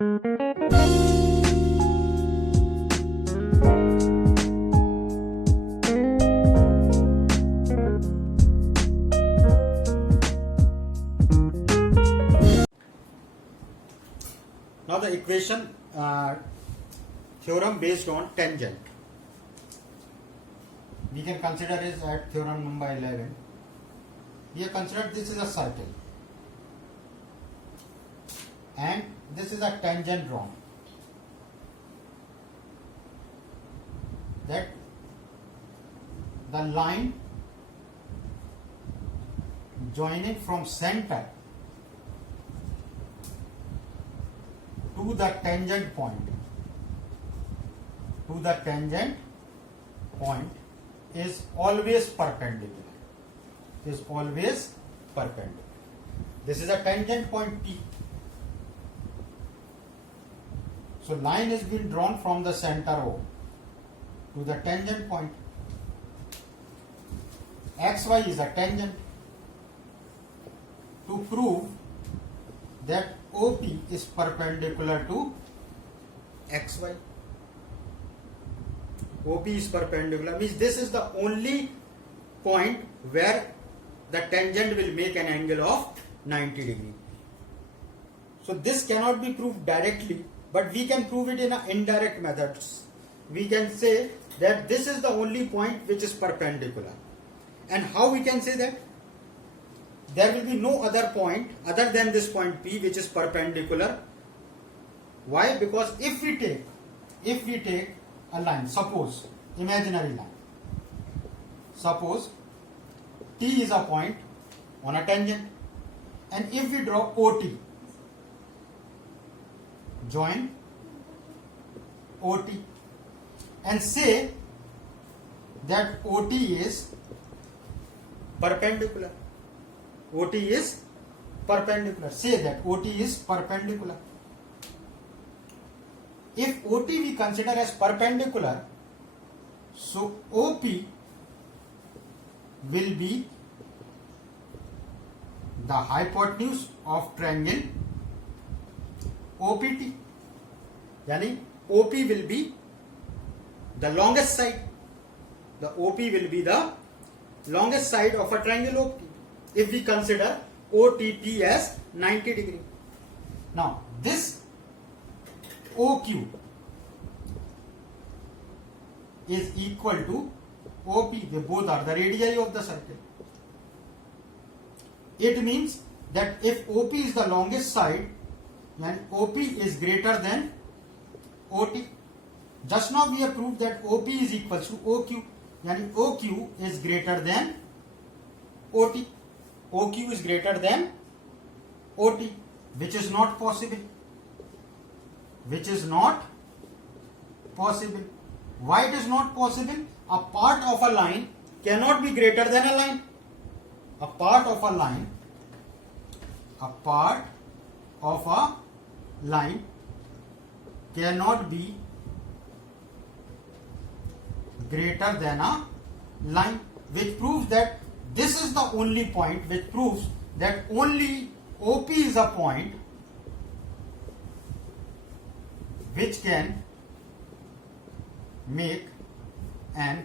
Now the equation theorem based on tangent. We can consider is at theorem number 11. We have considered this is a circle and this is a tangent drawn. That the line joining from center to the tangent point is always perpendicular. This is a tangent point P. So line is being drawn from the center O to the tangent point. XY is a tangent. To prove that OP is perpendicular to XY. OP is perpendicular means this is the only point where the tangent will make an angle of 90 degree. So this cannot be proved directly, but we can prove it in an indirect methods. We can say that this is the only point which is perpendicular. And how we can say that? There will be no other point other than this point P which is perpendicular. Why? Because if we take a line, suppose imaginary line, suppose T is a point on a tangent, and if we draw OT, join OT, and say that OT is perpendicular. OT is perpendicular. Say that OT is perpendicular. If OT we consider as perpendicular, so OP will be the hypotenuse of triangle OPT. Yani OP will be the longest side. The OP will be the longest side of a triangle OP. If we consider OTP as 90 degree. Now this OQ is equal to OP. They both are the radii of the circle. It means that if OP is the longest side, then OP is greater than OT. Just now we have proved that OP is equal to OQ. Yani OQ is greater than OT. OQ is greater than OT, which is not possible. Why it is not possible? A part of a line cannot be greater than a line. A part of a line cannot be greater than a line, which proves that this is the only point, which proves that only OP is a point which can make an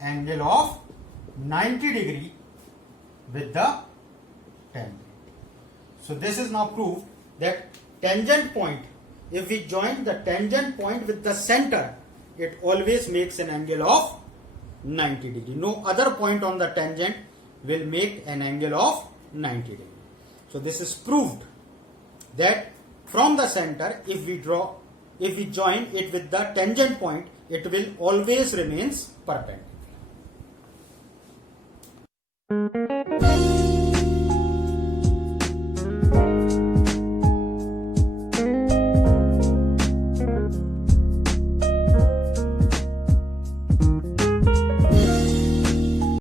angle of 90 degree with the tangent. So this is now proved that tangent point, if we join the tangent point with the center, it always makes an angle of 90 degree. No other point on the tangent will make an angle of 90 degree. So this is proved that from the center, if we join it with the tangent point, it will always remains perpendicular.